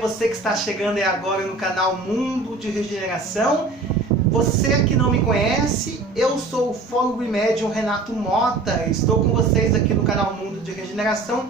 Você que está chegando aí agora no canal Mundo de Regeneração. Você que não me conhece, eu sou o Fólogo e Médium Renato Mota. Estou com vocês aqui no canal Mundo de Regeneração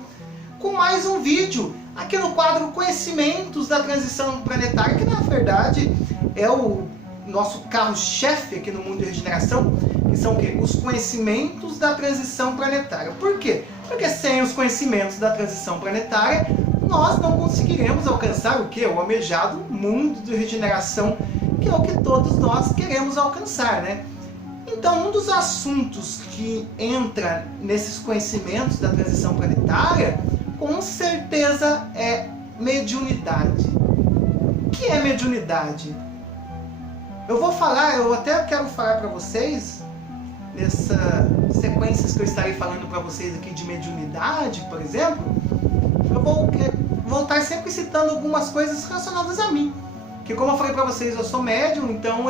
com mais um vídeo aqui no quadro Conhecimentos da Transição Planetária, que na verdade é o nosso carro-chefe aqui no Mundo de Regeneração, que são o quê? Os conhecimentos da transição planetária. Por quê? Porque sem os conhecimentos da transição planetária, nós não conseguiremos alcançar o quê? O almejado mundo de regeneração, que é o que todos nós queremos alcançar, né? Então, um dos assuntos que entra nesses conhecimentos da transição planetária, com certeza é mediunidade. O que é mediunidade? Eu até quero falar para vocês, nessas sequências que eu estarei falando para vocês aqui de mediunidade, por exemplo, eu vou estar sempre citando algumas coisas relacionadas a mim. Que, como eu falei para vocês, eu sou médium, então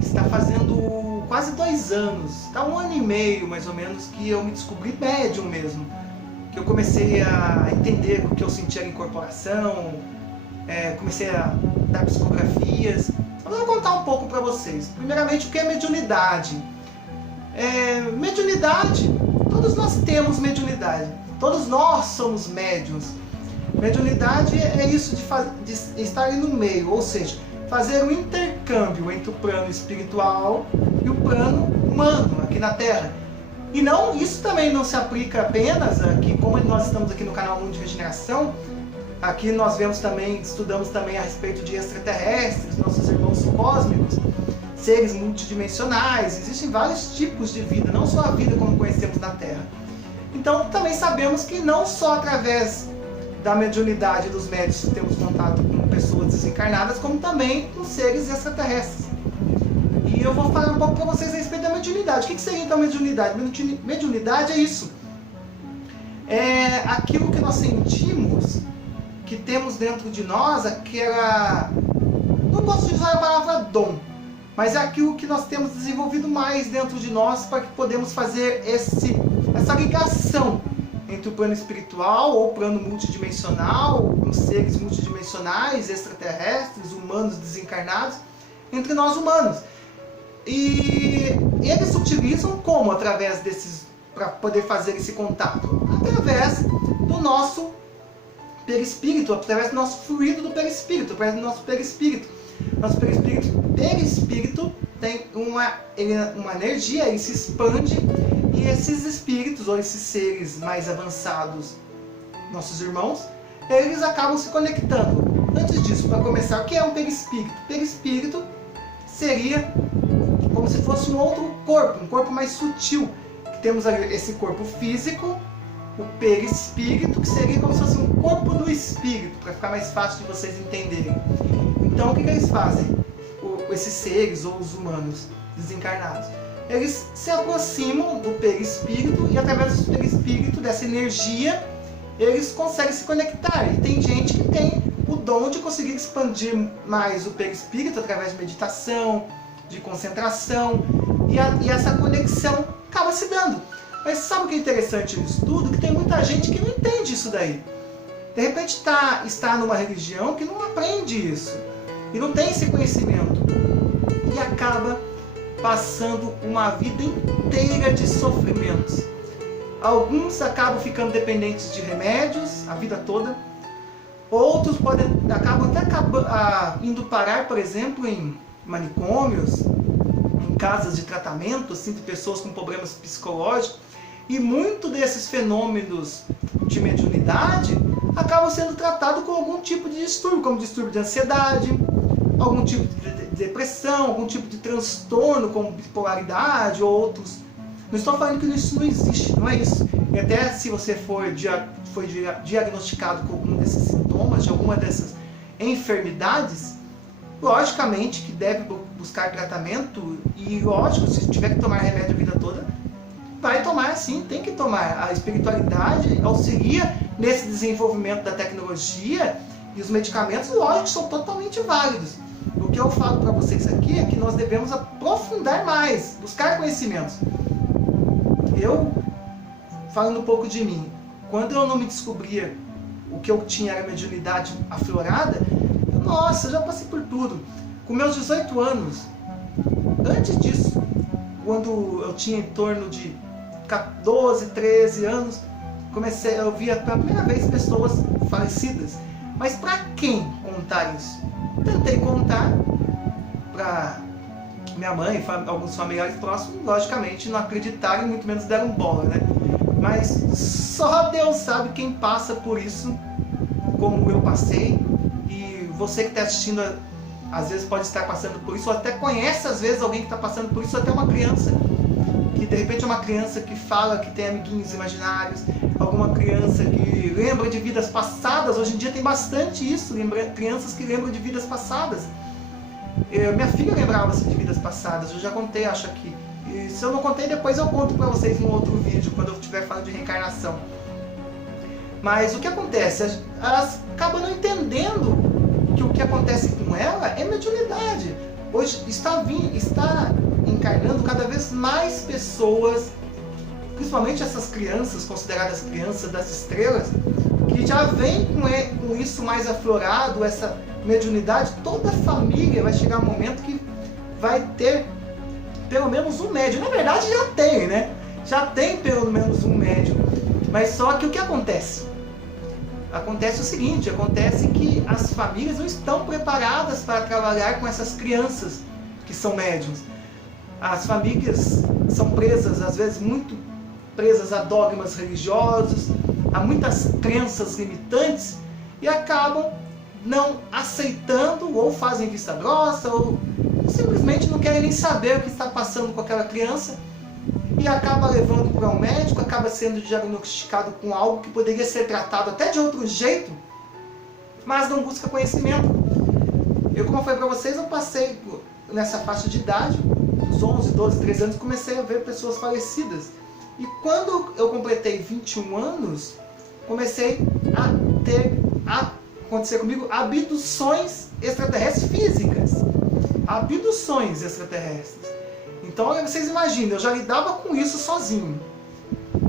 está fazendo quase 2 anos, está 1 ano e meio mais ou menos, que eu me descobri médium mesmo. Que eu comecei a entender o que eu sentia na incorporação, comecei a dar psicografias. Eu vou contar um pouco para vocês. Primeiramente, o que é mediunidade? Mediunidade, todos nós temos mediunidade, todos nós somos médiuns. Mediunidade é isso de estar ali no meio, ou seja, fazer um intercâmbio entre o plano espiritual e o plano humano aqui na Terra. E não, isso também não se aplica apenas aqui, como nós estamos aqui no canal Mundo de Regeneração. Aqui nós estudamos também a respeito de extraterrestres, nossos irmãos cósmicos, seres multidimensionais. Existem vários tipos de vida, não só a vida como conhecemos na Terra. Então também sabemos que não só através da mediunidade dos médiuns temos contato com pessoas desencarnadas, como também com seres extraterrestres. E eu vou falar um pouco para vocês a respeito da mediunidade. O que seria então mediunidade? Mediunidade é isso. É aquilo que nós sentimos, que temos dentro de nós, não gosto de usar a palavra dom, mas é aquilo que nós temos desenvolvido mais dentro de nós para que podemos fazer essa ligação entre o plano espiritual ou plano multidimensional, com seres multidimensionais, extraterrestres, humanos desencarnados, entre nós humanos. E eles utilizam como? Através para poder fazer esse contato? Através do nosso perispírito, através do nosso fluido do perispírito, através do nosso perispírito. Nosso perispírito tem uma energia, ele se expande, e esses espíritos, ou esses seres mais avançados, nossos irmãos, eles acabam se conectando. Antes disso, para começar, o que é um perispírito? Perispírito seria como se fosse um outro corpo, um corpo mais sutil. Que temos esse corpo físico, o perispírito, que seria como se fosse um corpo do espírito, para ficar mais fácil de vocês entenderem. Então, o que eles fazem? Esses seres, ou os humanos desencarnados, eles se aproximam do perispírito, e através do perispírito, dessa energia, eles conseguem se conectar. E tem gente que tem o dom de conseguir expandir mais o perispírito através de meditação, de concentração, e essa conexão acaba se dando. Mas sabe o que é interessante nisso tudo? Que tem muita gente que não entende isso daí. De repente está numa religião que não aprende isso, e não tem esse conhecimento, e acaba passando uma vida inteira de sofrimentos. Alguns acabam ficando dependentes de remédios a vida toda. Outros acabam indo parar, por exemplo, em manicômios, em casas de tratamento, assim, de pessoas com problemas psicológicos. E muito desses fenômenos de mediunidade acabam sendo tratados com algum tipo de distúrbio, como distúrbio de ansiedade, algum tipo de depressão, algum tipo de transtorno, como bipolaridade ou outros. Não estou falando que isso não existe, não é isso. E até se você foi diagnosticado com algum desses sintomas, de alguma dessas enfermidades, logicamente que deve buscar tratamento, e lógico, se tiver que tomar remédio a vida toda, vai tomar sim, tem que tomar. A espiritualidade auxilia nesse desenvolvimento da tecnologia e os medicamentos, lógico, são totalmente válidos. O que eu falo para vocês aqui é que nós devemos aprofundar mais, buscar conhecimentos. Eu, falando um pouco de mim, quando eu não me descobria o que eu tinha era mediunidade aflorada, nossa, eu já passei por tudo. Com meus 18 anos, antes disso, quando eu tinha em torno de 12, 13 anos, eu via pela primeira vez pessoas falecidas. Mas para quem contar isso? Tentei contar para minha mãe, alguns familiares próximos, logicamente não acreditaram e muito menos deram bola, né? Mas só Deus sabe quem passa por isso, como eu passei, e você que está assistindo, às vezes pode estar passando por isso, ou até conhece às vezes alguém que está passando por isso, ou até uma criança, que de repente é uma criança que fala que tem amiguinhos imaginários, alguma criança que lembra de vidas passadas. Hoje em dia tem bastante isso, crianças que lembram de vidas passadas. Minha filha lembrava-se de vidas passadas, eu já contei, acho aqui. E se eu não contei, depois eu conto para vocês num outro vídeo, quando eu estiver falando de reencarnação. Mas o que acontece? Elas acabam não entendendo que o que acontece com ela é mediunidade. Hoje está encarnando cada vez mais pessoas, principalmente essas crianças, consideradas crianças das estrelas, que já vem com isso mais aflorado, essa mediunidade. Toda família vai chegar um momento que vai ter pelo menos um médium. Na verdade já tem, né? Já tem pelo menos um médium. Mas só que o que acontece? Acontece o seguinte, acontece que as famílias não estão preparadas para trabalhar com essas crianças que são médiums. As famílias são presas, às vezes muito presas a dogmas religiosos, a muitas crenças limitantes, e acabam não aceitando, ou fazem vista grossa, ou simplesmente não querem nem saber o que está passando com aquela criança, e acaba levando para um médico, acaba sendo diagnosticado com algo que poderia ser tratado até de outro jeito, mas não busca conhecimento. Eu, como eu falei para vocês, eu passei nessa faixa de idade, dos 11, 12, 13 anos, comecei a ver pessoas falecidas. E quando eu completei 21 anos, comecei a acontecer comigo abduções extraterrestres físicas. Abduções extraterrestres. Então vocês imaginam, eu já lidava com isso sozinho.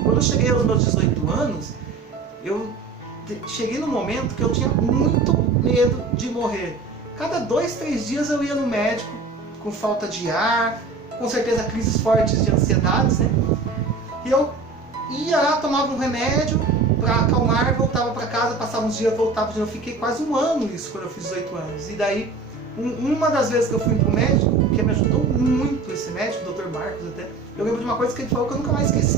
Quando eu cheguei aos meus 18 anos, eu cheguei num momento que eu tinha muito medo de morrer. Cada 2, 3 dias eu ia no médico com falta de ar, com certeza crises fortes de ansiedade, né? E eu ia lá, tomava um remédio para acalmar, voltava para casa, passava uns dias, voltava de novo. Eu fiquei quase um ano isso quando eu fiz 18 anos. E daí, uma das vezes que eu fui pro médico, que me ajudou muito esse médico, o Dr. Marcos até, eu lembro de uma coisa que ele falou que eu nunca mais esqueci.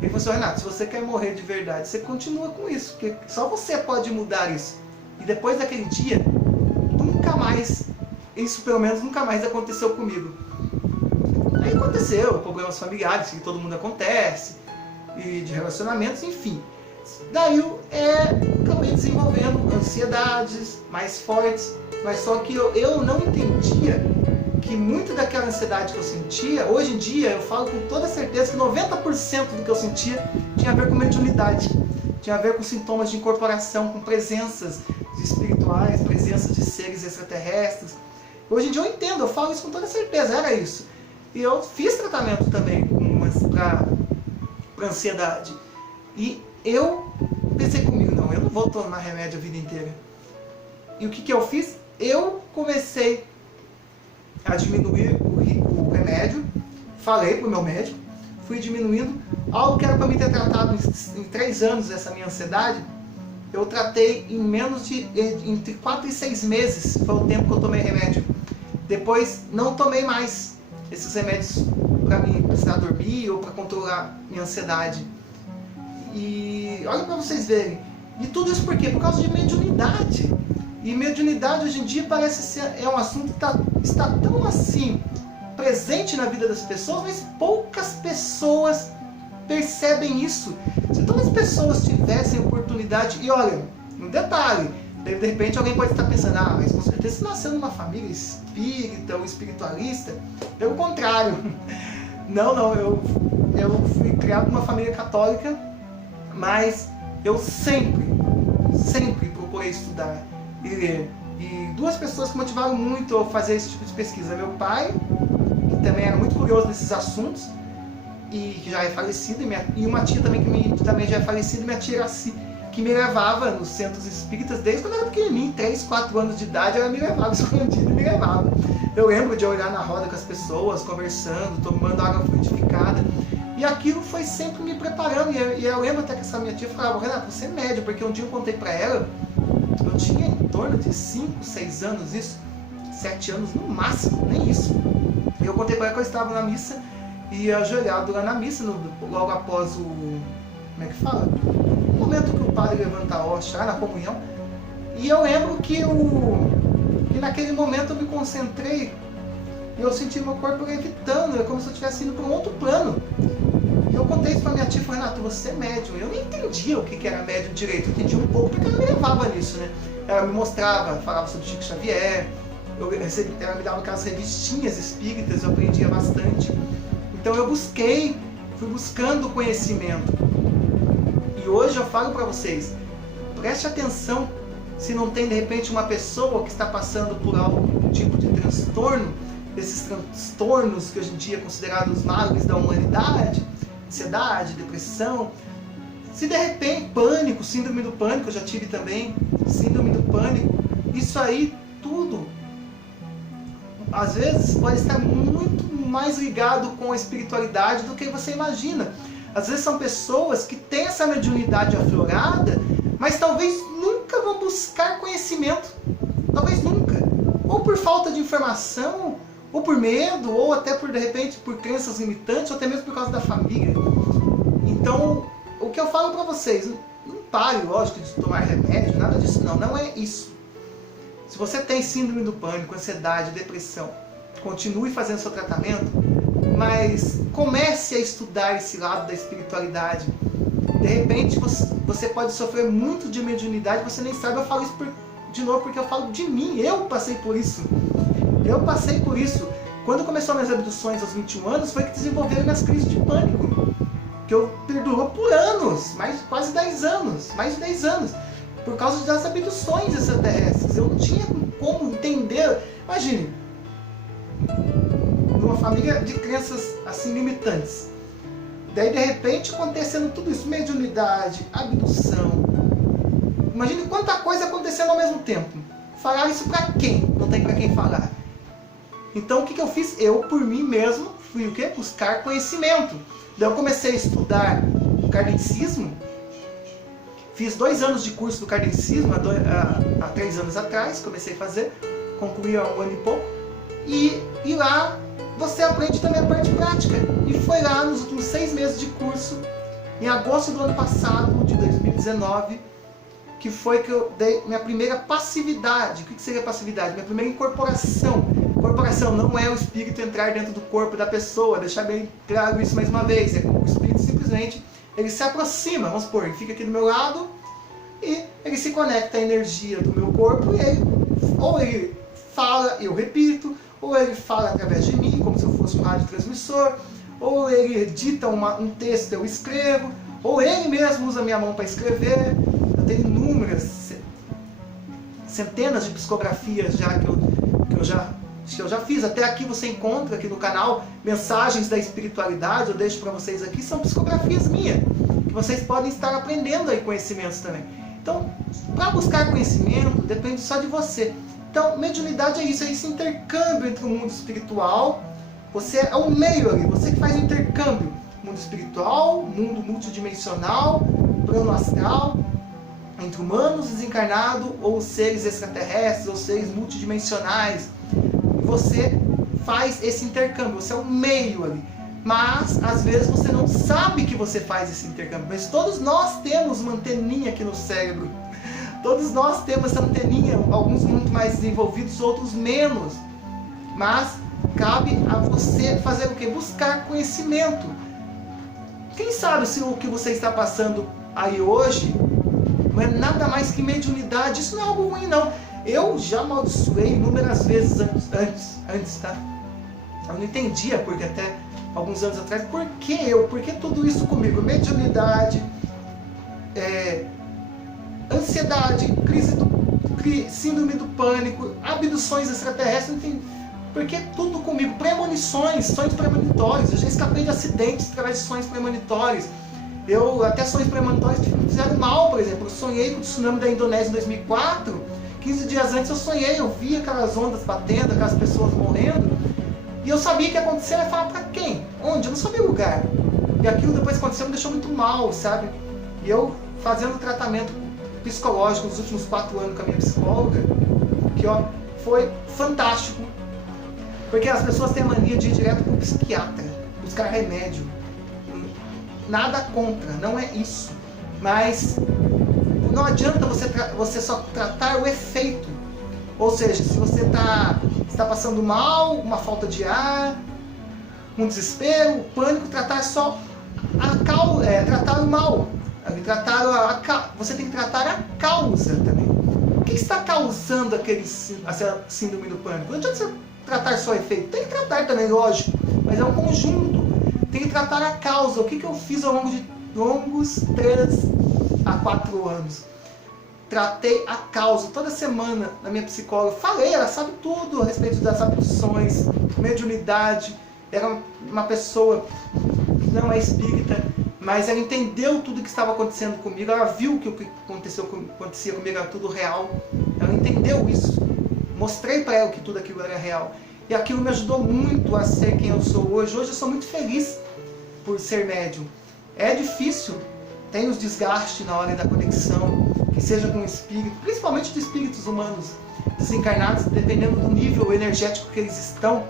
Ele falou assim: Renato, se você quer morrer de verdade, você continua com isso, porque só você pode mudar isso. E depois daquele dia, nunca mais, isso pelo menos nunca mais aconteceu comigo. Aí aconteceu, problemas familiares, que todo mundo acontece, e de relacionamentos, enfim. Daí eu acabei desenvolvendo ansiedades mais fortes, mas só que eu não entendia que muita daquela ansiedade que eu sentia, hoje em dia eu falo com toda certeza que 90% do que eu sentia tinha a ver com mediunidade, tinha a ver com sintomas de incorporação, com presenças espirituais, presenças de seres extraterrestres. Hoje em dia eu entendo, eu falo isso com toda certeza, era isso. E eu fiz tratamento também para ansiedade. E eu pensei comigo, não, eu não vou tomar remédio a vida inteira. E o que eu fiz? Eu comecei a diminuir o remédio, falei para o meu médico, fui diminuindo. Algo que era para mim ter tratado em 3 anos, essa minha ansiedade, eu tratei em menos de entre 4 e 6 meses, foi o tempo que eu tomei remédio. Depois não tomei mais esses remédios para mim precisar dormir ou para controlar minha ansiedade. E olha para vocês verem. E tudo isso por quê? Por causa de mediunidade. E mediunidade hoje em dia parece ser um assunto que está tão assim presente na vida das pessoas, mas poucas pessoas percebem isso. Se todas as pessoas tivessem oportunidade, e olha, um detalhe, de repente alguém pode estar pensando, mas com certeza você nasceu numa família espírita ou espiritualista. Pelo contrário, não, eu eu fui criado numa família católica, mas eu sempre procurei estudar e ler. E duas pessoas que motivaram muito a fazer esse tipo de pesquisa. Meu pai, que também era muito curioso nesses assuntos, e que já é falecido, e uma tia também que também já é falecida, minha tia Iraci, que me levava nos centros espíritas desde quando eu era pequenininho, 3, 4 anos de idade, ela me levava escondido e me levava. Eu lembro de olhar na roda com as pessoas, conversando, tomando água fluidificada, e aquilo foi sempre me preparando. E eu lembro até que essa minha tia falava: Renato, você é médio, porque um dia eu contei pra ela, eu tinha em torno de 5, 6 anos, isso, 7 anos no máximo, nem isso. E eu contei pra ela que eu estava na missa, e ajoelhado lá na missa, logo após o... como é que fala? O momento que o padre levanta a hóstia, lá na comunhão. E eu lembro que naquele momento eu me concentrei e eu senti meu corpo levitando, é como se eu estivesse indo para um outro plano. E eu contei isso para minha tia e falei: Renato, você é médium. Eu nem entendia o que era médium direito, eu entendia um pouco porque ela me levava nisso, né? Ela me mostrava, falava sobre Chico Xavier, ela me dava aquelas revistinhas espíritas, eu aprendia bastante. Então eu fui buscando conhecimento. E hoje eu falo para vocês, preste atenção se não tem de repente uma pessoa que está passando por algum tipo de transtorno, esses transtornos que hoje em dia é considerados males da humanidade, ansiedade, depressão, se de repente, pânico, síndrome do pânico, eu já tive também, síndrome do pânico, isso aí tudo, às vezes pode estar muito mais ligado com a espiritualidade do que você imagina. Às vezes são pessoas que têm essa mediunidade aflorada, mas talvez nunca vão buscar conhecimento. Talvez nunca. Ou por falta de informação, ou por medo, ou até por, de repente, por crenças limitantes, ou até mesmo por causa da família. Então, o que eu falo para vocês, não pare, lógico, de tomar remédio, nada disso não. Não é isso. Se você tem síndrome do pânico, ansiedade, depressão, continue fazendo seu tratamento, mas comece a estudar esse lado da espiritualidade. De repente você pode sofrer muito de mediunidade, você nem sabe. Eu falo isso de novo porque eu falo de mim, eu passei por isso. Quando começou minhas abduções aos 21 anos, foi que desenvolveram minhas crises de pânico, que eu perdurou por anos, quase 10 anos, mais de 10 anos, por causa das abduções extraterrestres. Eu não tinha como entender. Imagine, numa família de crenças assim limitantes, daí de repente acontecendo tudo isso, mediunidade, abdução, imagine quanta coisa acontecendo ao mesmo tempo. Falar isso pra quem? Não tem pra quem falar. Então o que eu fiz? Eu, por mim mesmo, fui o quê? Buscar conhecimento. Daí eu comecei a estudar o kardecismo, fiz 2 anos de curso do kardecismo há 3 anos atrás, comecei a fazer, concluí há 1 ano e pouco, e lá você aprende também a parte prática. E foi lá nos últimos 6 meses de curso, em agosto do ano passado, de 2019, que foi que eu dei minha primeira passividade. O que seria passividade? Minha primeira incorporação. Incorporação não é o espírito entrar dentro do corpo da pessoa, deixar bem claro isso mais uma vez. É o espírito simplesmente, ele se aproxima, vamos supor, ele fica aqui do meu lado e ele se conecta à energia do meu corpo e ou ele fala, eu repito, ou ele fala através de mim, como se eu fosse um radiotransmissor, ou ele edita um texto, eu escrevo, ou ele mesmo usa a minha mão para escrever. Eu tenho inúmeras, centenas de psicografias já que eu já fiz. Até aqui você encontra aqui no canal mensagens da espiritualidade, eu deixo para vocês aqui, são psicografias minhas, que vocês podem estar aprendendo aí conhecimentos também. Então, para buscar conhecimento, depende só de você. Então, mediunidade é isso, é esse intercâmbio entre o mundo espiritual, você é o meio ali, você que faz o intercâmbio, mundo espiritual, mundo multidimensional, plano astral, entre humanos, desencarnados, ou seres extraterrestres, ou seres multidimensionais. E você faz esse intercâmbio, você é o meio ali. Mas, às vezes, você não sabe que você faz esse intercâmbio. Mas todos nós temos uma anteninha aqui no cérebro. Todos nós temos essa anteninha, alguns muito mais desenvolvidos, outros menos. Mas cabe a você fazer o quê? Buscar conhecimento. Quem sabe se o que você está passando aí hoje não é nada mais que mediunidade. Isso não é algo ruim, não. Eu já amaldiçoei inúmeras vezes antes, tá? Eu não entendia, porque até alguns anos atrás, por que eu? Por que tudo isso comigo? Mediunidade, ansiedade, síndrome do pânico, abduções extraterrestres, enfim, porque tudo comigo, premonições, sonhos premonitórios, eu já escapei de acidentes através de sonhos premonitórios, até sonhos premonitórios que me fizeram mal, por exemplo, eu sonhei com o tsunami da Indonésia em 2004, 15 dias antes eu sonhei, eu vi aquelas ondas batendo, aquelas pessoas morrendo, e eu sabia que ia acontecer, eu ia falar pra quem? Onde? Eu não sabia o lugar, e aquilo depois que aconteceu me deixou muito mal, sabe, e eu fazendo tratamento psicológico nos últimos 4 anos com a minha psicóloga, que foi fantástico, porque as pessoas têm a mania de ir direto para o psiquiatra, buscar remédio. Nada contra, não é isso. Mas não adianta você só tratar o efeito. Ou seja, se você está passando mal, uma falta de ar, um desespero, pânico, tratar só tratar o mal. Você tem que tratar a causa também. O que está causando essa síndrome do pânico? Não adianta você tratar só o efeito. Tem que tratar também, lógico, mas é um conjunto. Tem que tratar a causa. O que eu fiz ao longo de longos 3 a 4 anos? Tratei a causa. Toda semana na minha psicóloga falei, ela sabe tudo a respeito das abduções, mediunidade. Era uma pessoa que não é espírita, mas ela entendeu tudo o que estava acontecendo comigo, ela viu que o que acontecia comigo era tudo real, ela entendeu isso, mostrei para ela que tudo aquilo era real, e aquilo me ajudou muito a ser quem eu sou hoje. Hoje eu sou muito feliz por ser médium. É difícil, tem os desgastes na hora da conexão, que seja com o espírito, principalmente de espíritos humanos desencarnados, dependendo do nível energético que eles estão.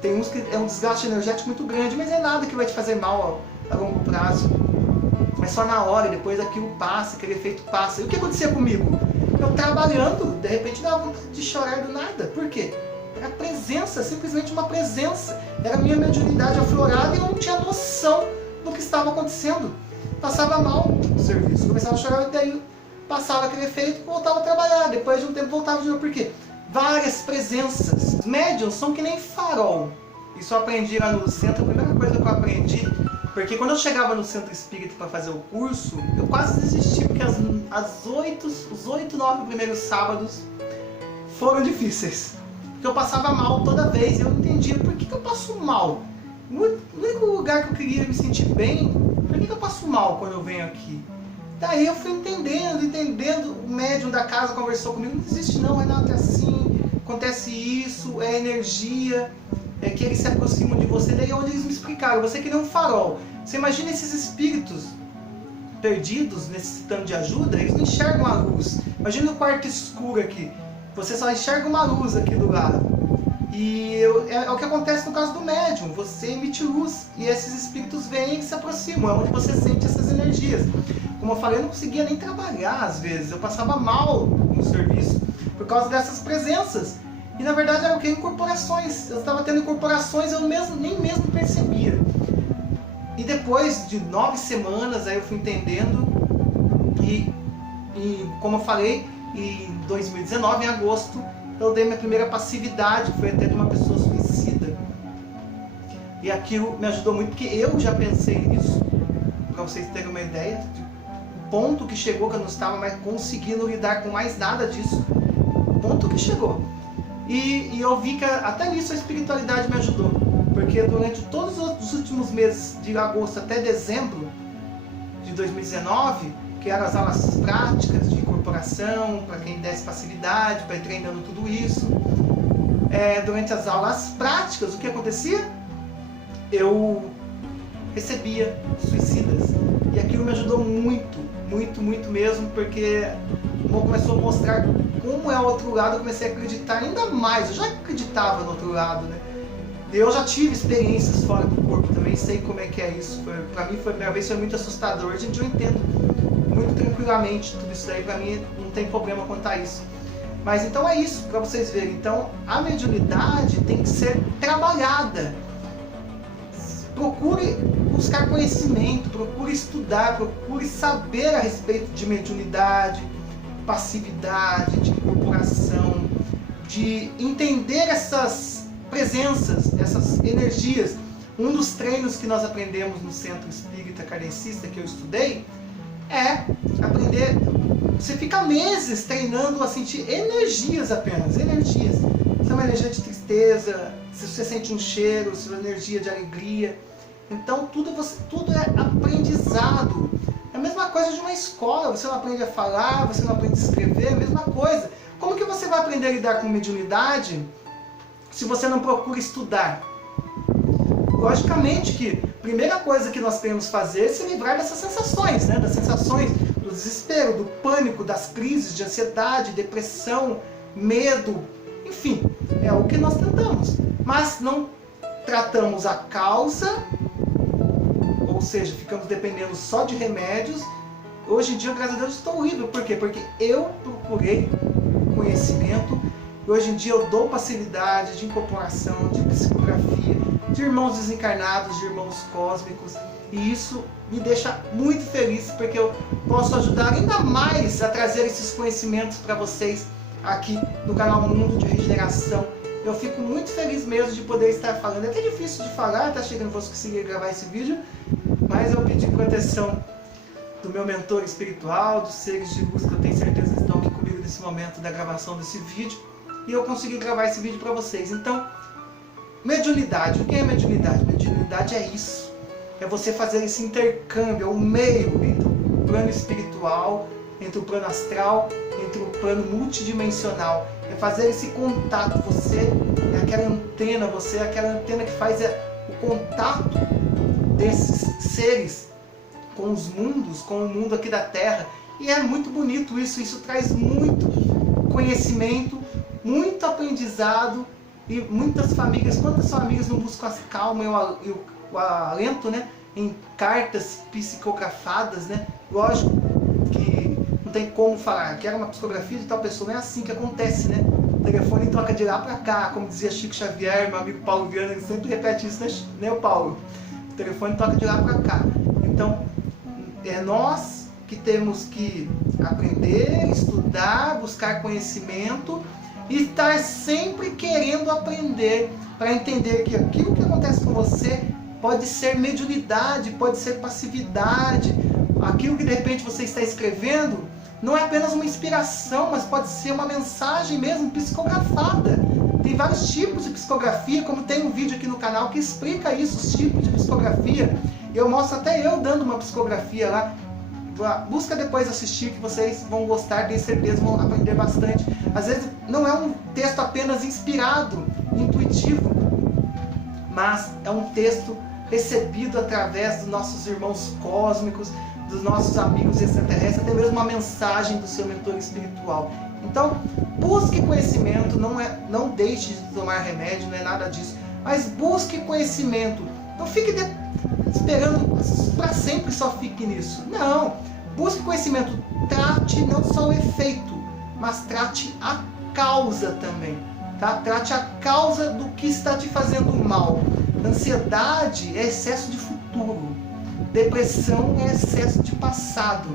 Tem uns que é um desgaste energético muito grande, mas é nada que vai te fazer mal a longo prazo. Mas só na hora, depois aquilo passa, aquele efeito passa. E o que acontecia comigo? Eu trabalhando, de repente dava vontade de chorar do nada. Por quê? Era presença, simplesmente uma presença. Era a minha mediunidade aflorada e eu não tinha noção do que estava acontecendo. Passava mal no serviço, começava a chorar e daí passava aquele efeito e voltava a trabalhar. Depois de um tempo voltava de novo. Por quê? Várias presenças. Os médiuns são que nem farol. Isso eu aprendi lá no centro, a primeira coisa que eu aprendi, porque quando eu chegava no centro espírita para fazer o curso, eu quase desisti, porque os 8, 9 primeiros sábados foram difíceis. Porque eu passava mal toda vez, e eu não entendia por que eu passo mal. No único lugar que eu queria me sentir bem, por que eu passo mal quando eu venho aqui? Daí eu fui entendendo, o médium da casa conversou comigo, não existe não, Renato, é assim, acontece isso, é energia, é que eles se aproximam de você. Daí é onde eles me explicaram, você que nem um farol. Você imagina esses espíritos perdidos, necessitando de ajuda, eles não enxergam a luz. Imagina o quarto escuro aqui, você só enxerga uma luz aqui do lado. E é o que acontece no caso do médium, você emite luz e esses espíritos vêm e se aproximam, é onde você sente essas energias. Como eu falei, eu não conseguia nem trabalhar às vezes, eu passava mal no serviço por causa dessas presenças. E na verdade eram o que? Incorporações. Eu estava tendo incorporações, eu nem mesmo percebia. E depois de 9 semanas, aí eu fui entendendo, e como eu falei, em 2019, em agosto, eu dei minha primeira passividade, foi até de uma pessoa suicida. E aquilo me ajudou muito, porque eu já pensei nisso, para vocês terem uma ideia, o ponto que chegou, que eu não estava mais conseguindo lidar com mais nada disso, o ponto que chegou. E eu vi que até nisso a espiritualidade me ajudou, porque durante todos os últimos meses, de agosto até dezembro de 2019, que eram as aulas práticas de incorporação, para quem desse passividade, para ir treinando tudo isso, durante as aulas práticas, o que acontecia? Eu recebia suicidas, e aquilo me ajudou muito, muito, muito mesmo, porque começou a mostrar como é o outro lado. Eu comecei a acreditar ainda mais, eu já acreditava no outro lado, né? Eu já tive experiências fora do corpo também, sei como é que é isso. Pra mim foi a primeira vez, foi muito assustador. Gente, eu entendo muito tranquilamente tudo isso daí, pra mim não tem problema quanto a isso. Mas então é isso, pra vocês verem. Então a mediunidade tem que ser trabalhada. Procure buscar conhecimento, procure estudar, procure saber a respeito de mediunidade, passividade, de incorporação, de entender essas presenças, essas energias. Um dos treinos que nós aprendemos no Centro Espírita Kardecista que eu estudei é aprender. Você fica meses treinando a sentir energias apenas, energias. Se é uma energia de tristeza, se você sente um cheiro, se é uma energia de alegria. Então tudo é aprendizado. É a mesma coisa de uma escola, você não aprende a falar, você não aprende a escrever, é a mesma coisa. Como que você vai aprender a lidar com mediunidade se você não procura estudar? Logicamente que a primeira coisa que nós temos que fazer é se livrar dessas sensações, né? Das sensações do desespero, do pânico, das crises de ansiedade, depressão, medo, enfim, é o que nós tentamos. Mas não tratamos a causa, ou seja, ficamos dependendo só de remédios. Hoje em dia, graças a Deus, estou livre. Por quê? Porque eu procurei conhecimento e hoje em dia eu dou facilidade de incorporação, de psicografia, de irmãos desencarnados, de irmãos cósmicos, e isso me deixa muito feliz porque eu posso ajudar ainda mais a trazer esses conhecimentos para vocês aqui no canal Mundo de Regeneração. Eu fico muito feliz mesmo de poder estar falando. É até difícil de falar, tá chegando, vou conseguir gravar esse vídeo, mas eu pedi proteção do meu mentor espiritual, dos seres de luz que eu tenho certeza que estão aqui comigo nesse momento da gravação desse vídeo, e eu consegui gravar esse vídeo para vocês. Então, mediunidade. O que é mediunidade? Mediunidade é isso. É você fazer esse intercâmbio, é o meio entre o plano espiritual, entre o plano astral, entre o plano multidimensional. É fazer esse contato. Você é aquela antena, você é aquela antena que faz o contato desses seres com os mundos, com o mundo aqui da Terra. E é muito bonito isso. Isso traz muito conhecimento, muito aprendizado. E muitas famílias, quantas famílias não buscam a calma e o alento, né, em cartas psicografadas, né? Lógico que não tem como falar, quero uma psicografia de tal pessoa, não é assim que acontece, né? O telefone toca de lá para cá, como dizia Chico Xavier, meu amigo Paulo Viana, ele sempre repete isso, né, o Paulo? O telefone toca de lá para cá. Então, é nós que temos que aprender, estudar, buscar conhecimento, e estar sempre querendo aprender para entender que aquilo que acontece com você pode ser mediunidade, pode ser passividade. Aquilo que de repente você está escrevendo não é apenas uma inspiração, mas pode ser uma mensagem mesmo psicografada. Tem vários tipos de psicografia, como tem um vídeo aqui no canal que explica isso, os tipos de psicografia. Eu mostro até eu dando uma psicografia lá. Busca depois assistir que vocês vão gostar, tenho certeza, vão aprender bastante. Às vezes não é um texto apenas inspirado, intuitivo, mas é um texto recebido através dos nossos irmãos cósmicos, dos nossos amigos extraterrestres, até mesmo uma mensagem do seu mentor espiritual. Então, busque conhecimento, não deixe de tomar remédio, não é nada disso, mas busque conhecimento. Não fique esperando para sempre, só fique nisso. Não, busque conhecimento, trate não só o efeito, mas trate a causa também, tá? Trate a causa do que está te fazendo mal. Ansiedade é excesso de futuro, depressão é excesso de passado,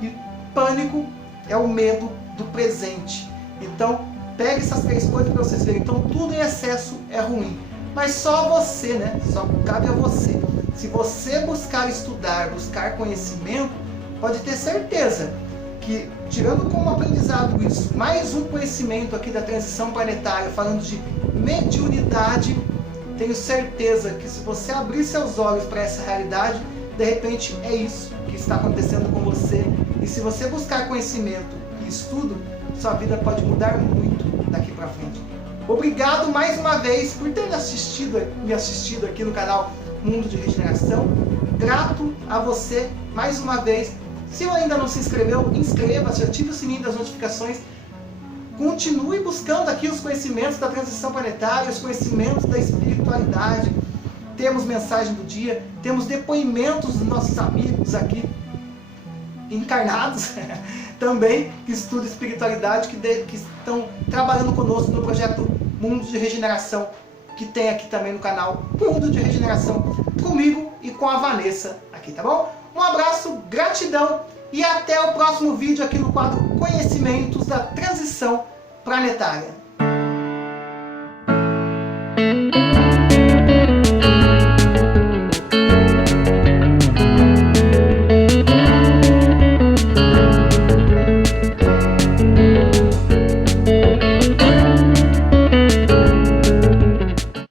e pânico é o medo do presente. Então, pegue essas três coisas para vocês verem. Então, tudo em excesso é ruim. Mas só você, né? Só cabe a você. Se você buscar estudar, buscar conhecimento, pode ter certeza que, tirando como aprendizado isso, mais um conhecimento aqui da transição planetária, falando de mediunidade, tenho certeza que se você abrir seus olhos para essa realidade, de repente é isso que está acontecendo com você. E se você buscar conhecimento e estudo, sua vida pode mudar muito daqui para frente. Obrigado mais uma vez por ter me assistido aqui no canal Mundo de Regeneração. Grato a você mais uma vez. Se ainda não se inscreveu, inscreva-se, ative o sininho das notificações. Continue buscando aqui os conhecimentos da transição planetária, os conhecimentos da espiritualidade. Temos mensagem do dia, temos depoimentos dos nossos amigos aqui, encarnados, também, que estudam espiritualidade, que estão trabalhando conosco no projeto Mundo de Regeneração, que tem aqui também no canal Mundo de Regeneração, comigo e com a Vanessa aqui, tá bom? Um abraço, gratidão e até o próximo vídeo aqui no quadro Conhecimentos da Transição Planetária.